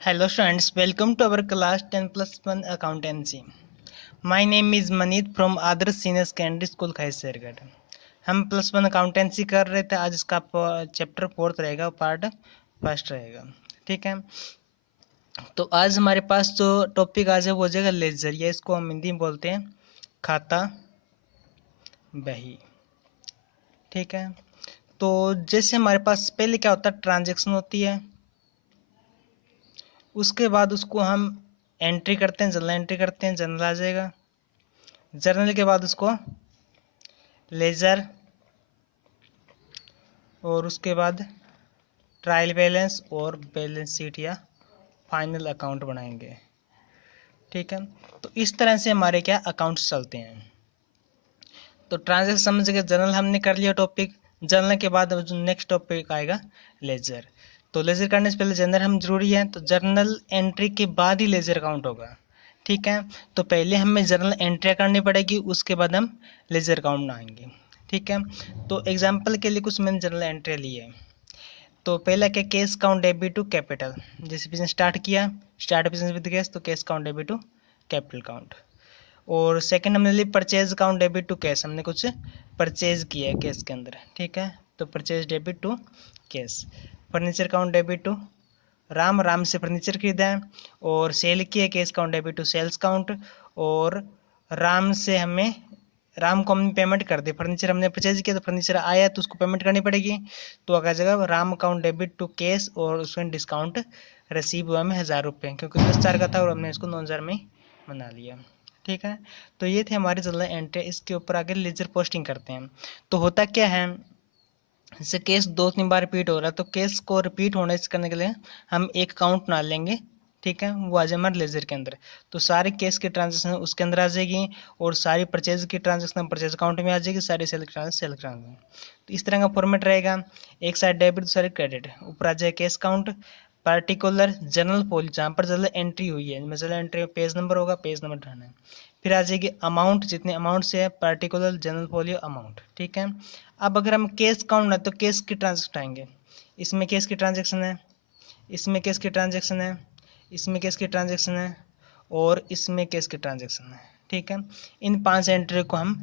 Hello students, welcome to our class 10 plus 1 accountancy. My name is Manit from Adarsh Senior Secondary School खैसरगढ़। हम plus one accountancy कर रहे थे। आज इसका chapter fourth रहेगा, part first रहेगा। ठीक है, तो आज हमारे पास जो टॉपिक आज है वो हो जाएगा लेजर, या इसको हम हिंदी में बोलते हैं खाता बही। ठीक है, तो जैसे हमारे पास पहले क्या होता है, ट्रांजेक्शन होती है, उसके बाद उसको हम एंट्री करते हैं, जर्नल एंट्री करते हैं, जर्नल आ जाएगा। जर्नल के बाद उसको लेजर, और उसके बाद ट्रायल बैलेंस और बैलेंस शीट या फाइनल अकाउंट बनाएंगे। ठीक है, तो इस तरह से हमारे क्या अकाउंट्स चलते हैं। तो ट्रांजेक्शन समझ गए, जर्नल हमने कर लिया टॉपिक। जर्नल के बाद जो नेक्स्ट टॉपिक आएगा लेजर। तो लेजर करने से पहले जर्नल हम जरूरी है, तो जर्नल एंट्री के बाद ही लेजर अकाउंट होगा। ठीक है, तो पहले हमें जर्नल एंट्री करनी पड़ेगी, उसके बाद हम लेजर अकाउंट बनाएंगे। ठीक है, तो एग्जांपल के लिए कुछ मैंने जर्नल एंट्री ली है। तो पहला क्या, cash account debit to capital. जैसे बिजनेस स्टार्ट किया, स्टार्ट बिजनेस विद कैश, तो cash account debit to capital account. और सेकंड हमने ली purchase account debit to cash, हमने कुछ परचेज किया है कैश के अंदर। ठीक है, तो purchase debit to cash. Furniture account debit to Ram, Ram से फर्नीचर खरीदा है। और सेल किया, cash account debit to sales account. और राम से हमें, राम को हमने पेमेंट कर दी, फर्नीचर हमने परचेज किया तो फर्नीचर आया तो उसको पेमेंट करनी पड़ेगी। तो अगर जगह Ram account debit to cash, और उसमें डिस्काउंट रिसीव हुआ हमें 1000 रुपये, क्योंकि 10,000 का था और हमने इसको 9,000 में बना लिया। ठीक है, तो ये थे हमारे जर्नल एंट्री। इसके ऊपर आगे लेजर पोस्टिंग करते हैं। तो होता क्या है, जैसे केस 2-3 बार रिपीट हो रहा है, तो केस को रिपीट होने से करने के लिए हम एक अकाउंट बना लेंगे। ठीक है, वो आ जाए हमारे लेजर के अंदर। तो सारे केस की ट्रांजेक्शन उसके अंदर आ जाएगी, और सारी परचेज की ट्रांजेक्शन परचेज अकाउंट में आ जाएगी, सारी सेल की ट्रांजेक्शन सेल अकाउंट में। तो इस तरह का फॉर्मेट रहेगा, एक साइड डेबिट दूसरी क्रेडिट। ऊपर आ जाए case count, particular journal policy, जहाँ पर जर्नल एंट्री हुई है, जर्नल एंट्री में पेज नंबर होगा, पेज नंबर ढाना है। फिर आ जाएगी अमाउंट, जितने अमाउंट से है, पर्टिकुलर जनरल फोलियो अमाउंट। ठीक है, अब अगर हम केस काउंट है तो केस की ट्रांजेक्शन आएंगे। इसमें केस की ट्रांजेक्शन है, इसमें केस की ट्रांजेक्शन है, इसमें केस की ट्रांजेक्शन है, और इसमें केस की ट्रांजेक्शन है। ठीक है, इन 5 एंट्री को हम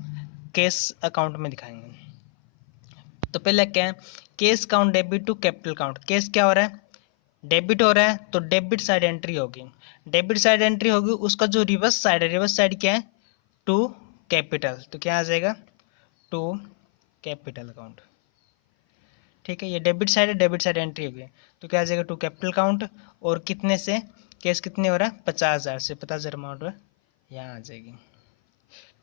केस अकाउंट में दिखाएंगे। तो पहले क्या है, cash account debit to capital account. Cash क्या हो रहा है, डेबिट हो रहा है, तो डेबिट साइड एंट्री होगी। डेबिट साइड एंट्री होगी, उसका जो रिवर्स साइड है, रिवर्स साइड क्या है, टू कैपिटल। तो क्या आ जाएगा, टू कैपिटल अकाउंट। ठीक है, ये डेबिट साइड है, डेबिट साइड एंट्री होगी, तो क्या आ जाएगा, टू कैपिटल काउंट। और कितने से, केस कितने हो रहा है, 50,000 से, 50,000 अमाउंट यहाँ आ जाएगी।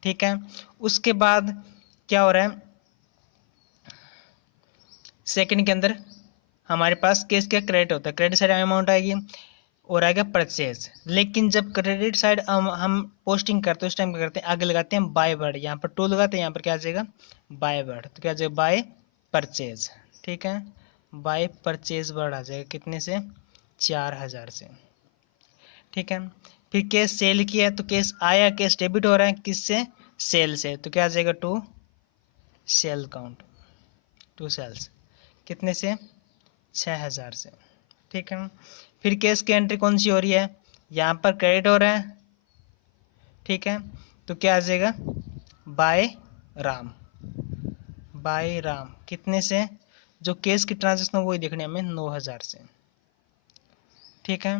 ठीक है, उसके बाद क्या हो रहा है, सेकंड के अंदर हमारे पास केस क्या, क्रेडिट होता है, क्रेडिट साइड अमाउंट आएगी, और आएगा परचेज। लेकिन जब क्रेडिट साइड हम पोस्टिंग करते हैं, उस टाइम क्या करते हैं, आगे लगाते हैं बाय वर्ड, यहाँ पर टू लगाते हैं, यहाँ पर क्या आ जाएगा, बाय वर्ड। तो क्या आ जाएगा, बाय परचेज। ठीक है, बाय परचेज वर्ड आ जाएगा, कितने से, 4,000 से। ठीक है, फिर केस सेल किया है, तो केस आया, केस डेबिट हो रहा है किससे, सेल से, तो क्या आ जाएगा, to sale account, to sales, कितने से, 6,000 से। ठीक है, फिर केस की एंट्री कौन सी हो रही है, यहाँ पर क्रेडिट हो रहा है। ठीक है, तो क्या आ जाएगा, बाय राम, बाय राम, कितने से, जो केस की ट्रांजेक्शन वही देखने हमें 9,000 से। ठीक है,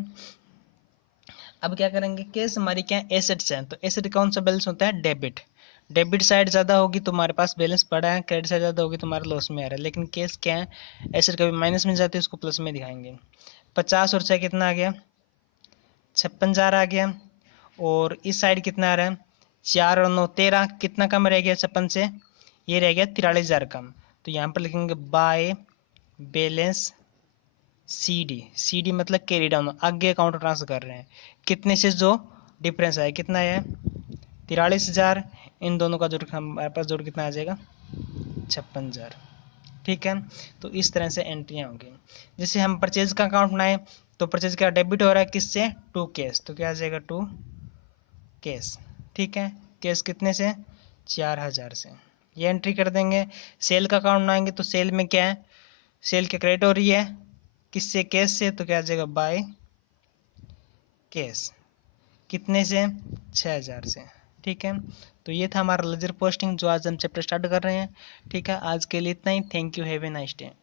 अब क्या करेंगे, केस हमारी क्या एसेट्स हैं, तो एसेट कौन सा बैलेंस होता है, डेबिट। डेबिट साइड ज़्यादा होगी तो हमारे पास बैलेंस बढ़ा है, क्रेडिट साइड ज़्यादा होगी तो हमारा लॉस में आ रहा है। लेकिन केस क्या है, एसेट कभी माइनस में जाती है, उसको प्लस में दिखाएंगे। 50 और 6 कितना आ गया, 56,000 आ गया। और इस साइड कितना आ रहा है, 4 और 9 13, कितना कम रह गया 56 से, ये रह गया 43,000 कम। तो यहाँ पर लिखेंगे by balance C D, C D मतलब कैरी डाउन, आगे अकाउंट ट्रांसफर कर रहे हैं, कितने से जो डिफरेंस आया, कितना है 43,000, इन दोनों का जोड़ हमारे पास जोड़ कितना आ जाएगा, 56,000। ठीक है, तो इस तरह से एंट्रियाँ होंगी। जैसे हम परचेज का अकाउंट बनाए, तो परचेज का डेबिट हो रहा है किससे, टू कैश, तो क्या आ जाएगा, टू कैश। ठीक है, कैश कितने से, 4,000 से, ये एंट्री कर देंगे। सेल का अकाउंट बनाएंगे, तो सेल में क्या है, सेल के क्रेडिट हो रही है किससे, कैश से, तो क्या आ जाएगा, बाय कैश। कितने से? 6000 से। ठीक है, तो ये था हमारा लेजर पोस्टिंग जो आज हम चैप्टर स्टार्ट कर रहे हैं। ठीक है, आज के लिए इतना ही। Thank you, have a nice day.